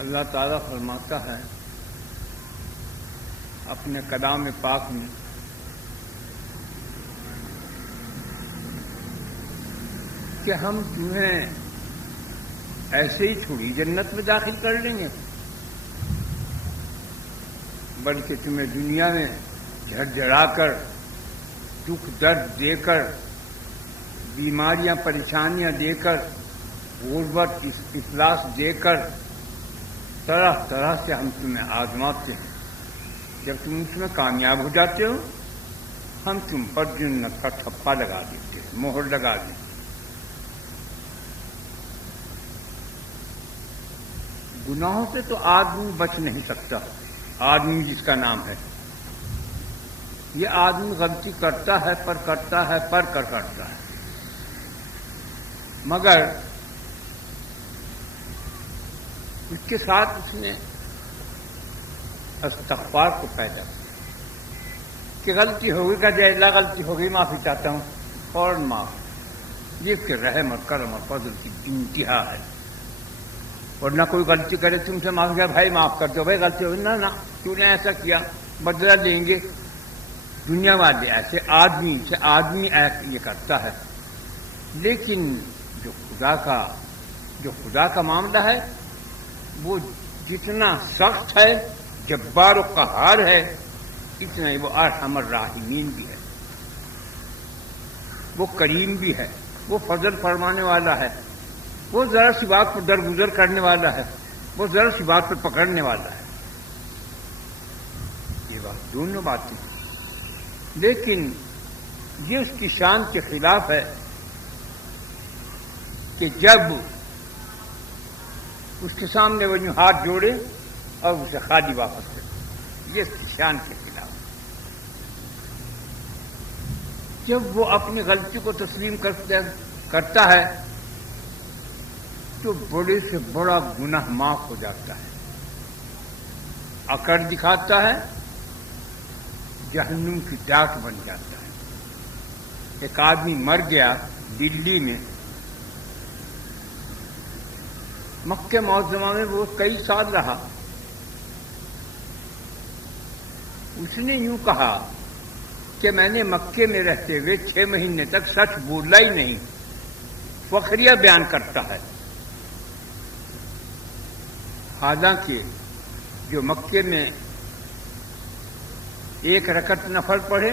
اللہ تعالیٰ فرماتا ہے اپنے کلام پاک میں کہ ہم تمہیں ایسے ہی چھوڑی جنت میں داخل کر لیں گے، بلکہ تمہیں دنیا میں جھڑجھڑا کر، دکھ درد دے کر، بیماریاں پریشانیاں دے کر، غربت افلاس دے کر، طرح طرح سے ہم تمہیں آزماتے ہیں۔ جب تم اس میں کامیاب ہو جاتے ہو، ہم تم پر جنت کا ٹھپا لگا دیتے ہیں، مہر لگا دیتے ہیں۔ گناہوں سے تو آدمی بچ نہیں سکتا، آدمی جس کا نام ہے۔ یہ آدمی غلطی کرتا ہے پر کرتا ہے کرتا ہے، مگر اس کے ساتھ اس نے استغفار کو پیدا کیا کہ غلطی ہوگی کا جائے اللہ غلطی ہوگی معافی چاہتا ہوں، فوراً معاف۔ یہ کہ رحم اور کرم اور فضل کی انتہا ہے۔ اور نہ کوئی غلطی کرے تم سے معافی کیا بھائی معاف کر دو، بھائی غلطی ہوگی، نہ تو نے ایسا کیا بدلہ دیں گے۔ دنیا والے ایسے آدمی سے آدمی یہ کرتا ہے، لیکن جو خدا کا معاملہ ہے وہ جتنا سخت ہے، جبار و قہار ہے، اتنا ہی وہ ارحم الراحمین بھی ہے، وہ کریم بھی ہے، وہ فضل فرمانے والا ہے، وہ ذرا سی بات پر درگزر کرنے والا ہے، وہ ذرا سی بات پر پکڑنے والا ہے۔ یہ بات دونوں باتیں، لیکن یہ اس کی شان کے خلاف ہے کہ جب اس کے سامنے وہ یوں ہاتھ جوڑے اور اسے خالی واپس کرے، یہ اس کی شان کے خلاف ہے۔ جب وہ اپنی غلطی کو تسلیم کرتا ہے تو بڑے سے بڑا گناہ معاف ہو جاتا ہے۔ اکڑ دکھاتا ہے، جہنم کی ڈاک بن جاتا ہے۔ ایک آدمی مر گیا دلی میں، مکہ معظمہ میں وہ کئی سال رہا۔ اس نے یوں کہا کہ میں نے مکے میں رہتے ہوئے 6 مہینے تک سچ بولا ہی نہیں، فخریہ بیان کرتا ہے۔ حالانکہ جو مکے میں 1 رکعت نفل پڑھے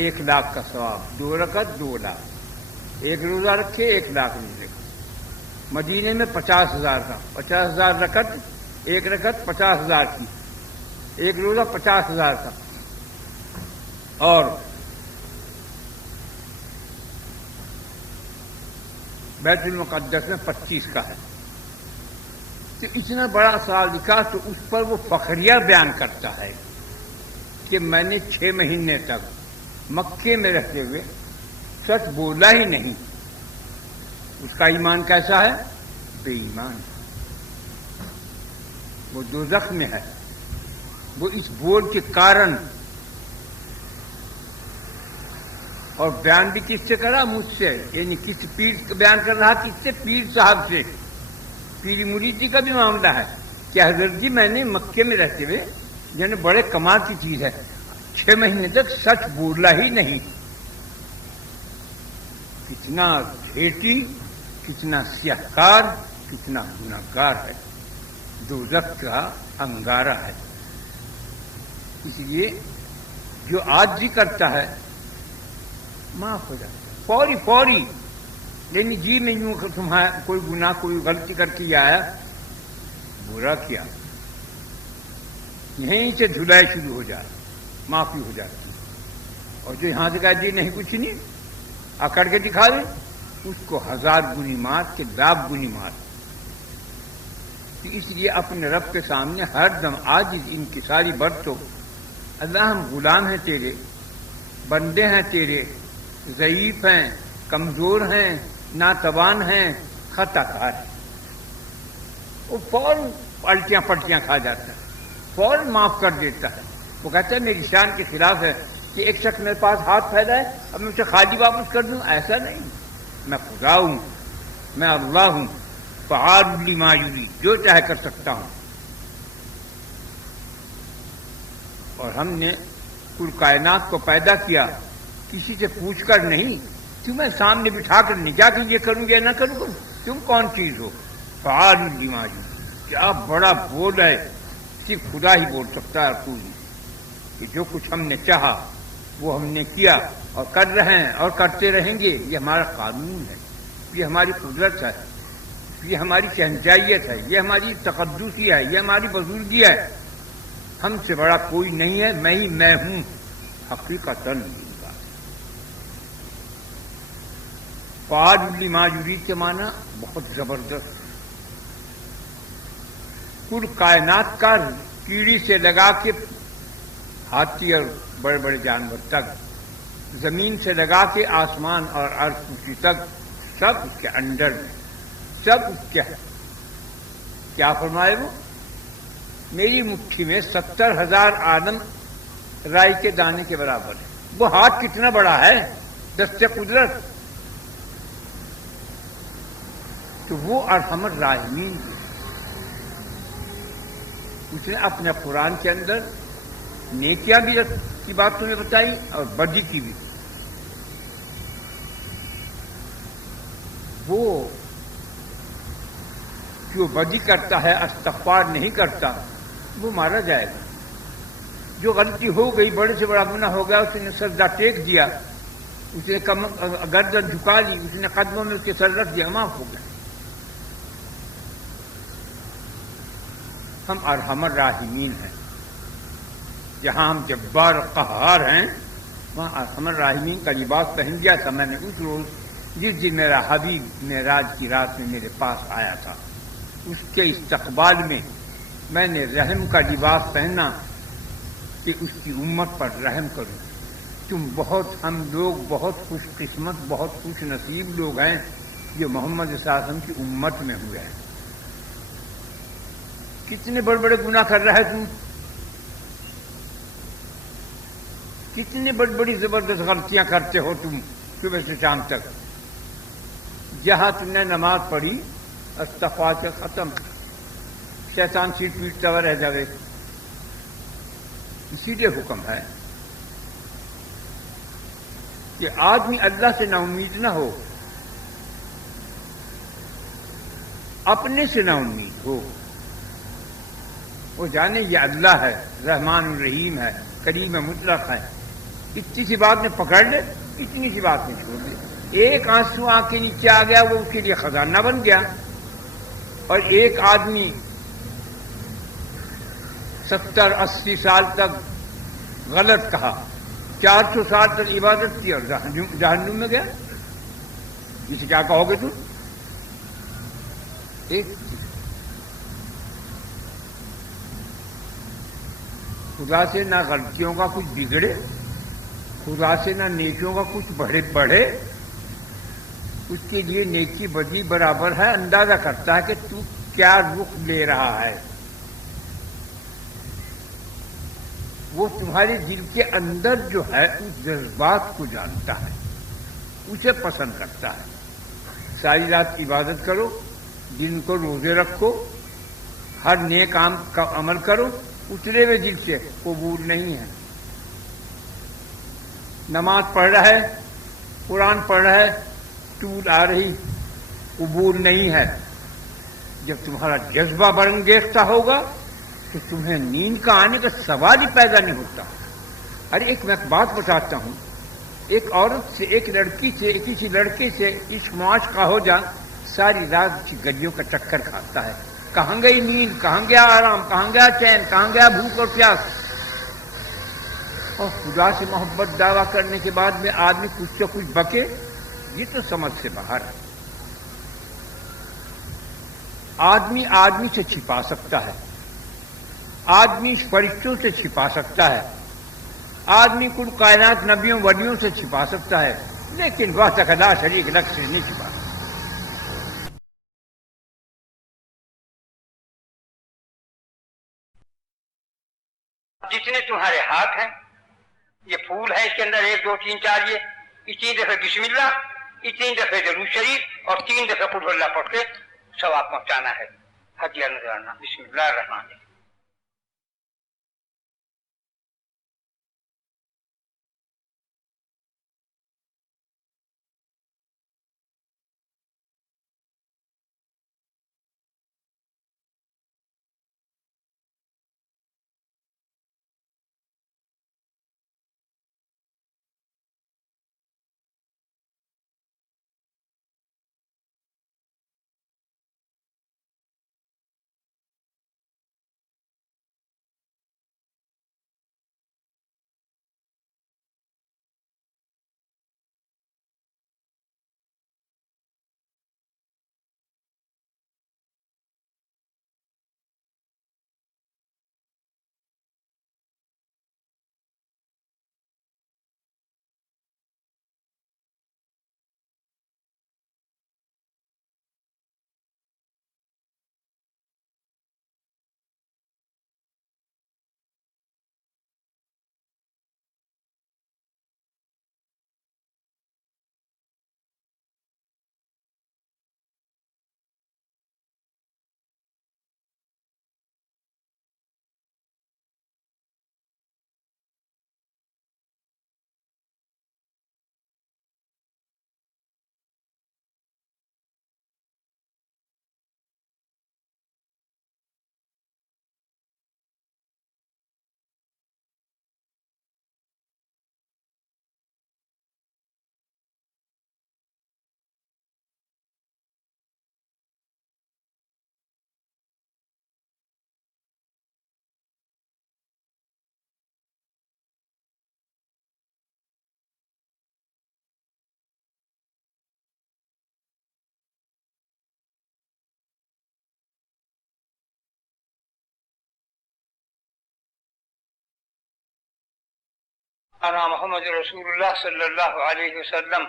1 لاکھ کا ثواب، 2 رکعت 2 لاکھ، 1 روزہ رکھے 1 لاکھ روزے کا۔ مدینے میں 50,000 کا، 50,000 رکعت، 1 رکعت 50,000 کی، 1 روزہ 50,000 کا، اور بیت المقدس میں 25 کا ہے۔ تو اتنا بڑا سوال لکھا تو اس پر وہ فخریہ بیان کرتا ہے کہ میں نے 6 مہینے تک مکے میں رہتے ہوئے سچ بولا ہی نہیں۔ اس کا ایمان کیسا ہے؟ بے ایمان، وہ دوزخ میں ہے۔ وہ اس بول کے کارن، اور بیان بھی کس سے کرا؟ مجھ سے، یعنی کس پیر بیان کر رہا، کس سے؟ پیر صاحب سے۔ پیری مریدی کا بھی معاملہ ہے کہ حضرت جی میں نے مکے میں رہتے ہوئے، یعنی بڑے کمال کی چیز ہے، 6 مہینے تک سچ بولا ہی نہیں۔ کتنا گھیٹی، کتنا سیاہکار، کتنا گناہگار ہے، دوزخ کا انگارہ ہے۔ اس لیے جو آج بھی کرتا ہے معاف ہو جاتا ہے فوری، یعنی جی میں یوں تمہارا کوئی گناہ کوئی غلطی کر کے آیا، برا کیا، یہیں سے دھلائی شروع ہو جائے، معافی ہو جاتی ہے۔ اور جو یہاں سے کہا جی نہیں کچھ نہیں، اکڑ کے دکھا دے، اس کو 1000 گنی مات کے 1,00,000 گنی مات۔ اس لیے اپنے رب کے سامنے ہر دم عاجز انکساری برتو، اللہ ہم غلام ہیں تیرے، بندے ہیں تیرے، ضعیف ہیں، کمزور ہیں، ناتوان ہیں، خطا کار ہیں۔ وہ فوراً الٹیاں پلٹیاں کھا جاتا ہے، فوراً معاف کر دیتا ہے۔ وہ کہتا ہے میری شان کے خلاف ہے کہ ایک شخص میرے پاس ہاتھ پھیلائے اب میں اسے خالی واپس کر دوں، ایسا نہیں۔ میں خدا ہوں، میں اللہ ہوں، فعال لما یرید، جو چاہے کر سکتا ہوں. اور ہم نے کل کائنات کو پیدا کیا کسی سے پوچھ کر نہیں، تمہیں سامنے بٹھا کر نہیں جا کے یہ کروں یا نہ کروں، تم کون چیز ہو. فعال لما یرید، کیا بڑا بول ہے، صرف خدا ہی بول سکتا ہے کوئی، کہ جو کچھ ہم نے چاہا وہ ہم نے کیا اور کر رہے ہیں اور کرتے رہیں گے. یہ ہمارا قانون ہے، یہ ہماری قدرت ہے، یہ ہماری شہنشاہیت ہے، یہ ہماری تقدسی ہے، یہ ہماری بزرگی ہے. ہم سے بڑا کوئی نہیں ہے، میں ہی میں ہوں. حقیقتاً فعال لما یرید کے معنی بہت زبردست. کل کائنات کا کیڑی سے لگا کے ہاتھی اور بڑے بڑے جانور تک، زمین سے لگا کے آسمان اور عرش کرسی تک، سب اس کے انڈر میں، سب اس کے ہے. کیا فرمائے وہ؟ میری مٹھی میں 70,000 آدم رائی کے دانے کے برابر ہے. وہ ہاتھ کتنا بڑا ہے دست قدرت. تو وہ ارحم الراحمین اس نے اپنے قرآن کے اندر نیکیاں بھی کی بات تمہیں بتائی اور بدی کی بھی. وہ جو بدی کرتا ہے، استغفار نہیں کرتا، وہ مارا جائے گا. جو غلطی ہو گئی، بڑے سے بڑا گناہ ہو گیا، اس نے سجدہ ٹیک دیا، اس نے گردن جھکا لی، اس نے قدموں میں اس کے سر رکھ دیا، معاف ہو گیا. ہم ارحم الراحمین ہیں. جہاں ہم جبار قہار ہیں، وہاں ارحم الراحمین کا لباس پہن گیا تھا. میں نے اس روز جس دن میرا حبیب معراج کی رات میں میرے پاس آیا تھا، اس کے استقبال میں نے رحم کا لباس پہنا کہ اس کی امت پر رحم کروں. ہم لوگ بہت خوش قسمت، بہت خوش نصیب لوگ ہیں جو محمد صلی اللہ علیہ وسلم کی امت میں ہوئے ہیں. کتنے بڑے بڑے گناہ کر رہا ہے تم، کتنی بڑی بڑی زبردست غلطیاں کرتے ہو تم صبح سے شام تک. جہاں تم نے نماز پڑھی، استغفار سے ختم، شیطان سیٹ پیٹتا ہوا رہ جاوے. اسی لیے حکم ہے کہ آدمی اللہ سے نا امید نہ ہو، اپنے سے نا امید ہو. وہ جانے یہ اللہ ہے، رحمان الرحیم ہے، کریم مطلق ہے. اتنی سی بات میں پکڑ لے، اتنی سی بات میں چھوڑ دے. ایک آنسو آنکھ کے نیچے آ گیا، وہ اس کے لیے خزانہ بن گیا. اور ایک آدمی 70-80 سال تک غلط کہا، 400 سال تک عبادت کی اور جہنم میں گیا. اسے کیا کہو گے تم؟ ایک خدا سے نہ غلطیوں کا کچھ بگڑے، خدا سے نہ نیکیوں کا کچھ بڑھے، اس کے لیے نیکی بدی برابر ہے. اندازہ کرتا ہے کہ تو کیا رخ لے رہا ہے. وہ تمہارے دل کے اندر جو ہے اس جذبات کو جانتا ہے، اسے پسند کرتا ہے. ساری رات عبادت کرو، دن کو روزے رکھو، ہر نیک کام کا عمل کرو، اترے ہوئے دل سے قبول نہیں ہے. نماز پڑھ رہا ہے، قرآن پڑھ رہا ہے، ٹول آ رہی، قبول نہیں ہے. جب تمہارا جذبہ برنگیختہ ہوگا تو تمہیں نیند کا آنے کا سوال ہی پیدا نہیں ہوتا. ارے ایک میں بات بتاتا ہوں، ایک عورت سے، ایک لڑکی سے، کسی لڑکے سے عشق معاش کا ہو جا، ساری رات کی گلیوں کا چکر کھاتا ہے. کہاں گئی نیند، کہاں گیا آرام، کہاں گیا چین، کہاں گیا بھوک اور پیاس. اور خدا سے محبت دعویٰ کرنے کے بعد میں آدمی کچھ سے کچھ بکے، یہ تو سمجھ سے باہر ہے. آدمی سے چھپا سکتا ہے، آدمی فرشتوں سے چھپا سکتا ہے، آدمی کل کائنات نبیوں ولیوں سے چھپا سکتا ہے، لیکن وہ لا شریک لک سے نہیں چھپا. جتنے تمہارے ہاتھ ہیں، یہ پھول ہے، اس کے اندر 1 2 3 4، یہ اتنی دفعہ بسم اللہ، اتنی دفعہ درود شریف اور 3 دفعہ قل اللہ پڑھ کے ثواب پہنچانا ہے. ہدیہ نذرانہ. بسم اللہ الرحمن الرحیم. انا محمد رسول اللہ صلی اللہ علیہ وسلم.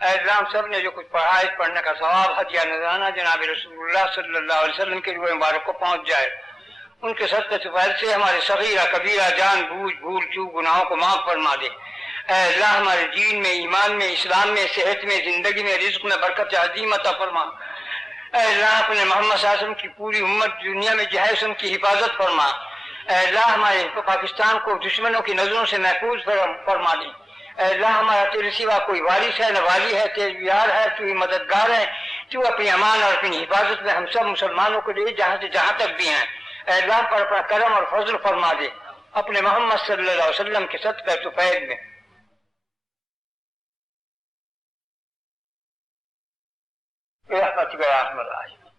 اے اسلام سب نے جو کچھ پڑھا اس پڑھنے کا ثواب ہدیہ نذرانہ جناب رسول اللہ صلی اللہ علیہ وسلم کے روح مبارک کو پہنچ جائے. ان کے صدقے سے فیض سے ہمارے صغیرہ کبیرہ جان بوجھ بھول چوک گناہوں کو معاف فرما دے. اے اللہ ہمارے دین میں ایمان میں اسلام میں صحت میں زندگی میں رزق میں برکت عظیم عطا فرما. اے اللہ اپنے محمد صلی اللہ علیہ وسلم کی پوری امت دنیا میں جو ہے اس کی حفاظت فرما. اے اللہ ہمارے پاکستان کو دشمنوں کی نظروں سے محفوظ فرما دے. اے اللہ ہمارا تیرے سوا کوئی وارث ہے نہ والی ہے، تیرے یار ہے، تو ہی مددگار ہے. تو اپنی امان اور اپنی حفاظت میں ہم سب مسلمانوں کو دے جہاں سے جہاں تک بھی ہیں. اے اللہ پر اپنا کرم اور فضل فرما دے اپنے محمد صلی اللہ علیہ وسلم کے صدقہ تو فیض میں. برحمتک یا ارحم الراحمین.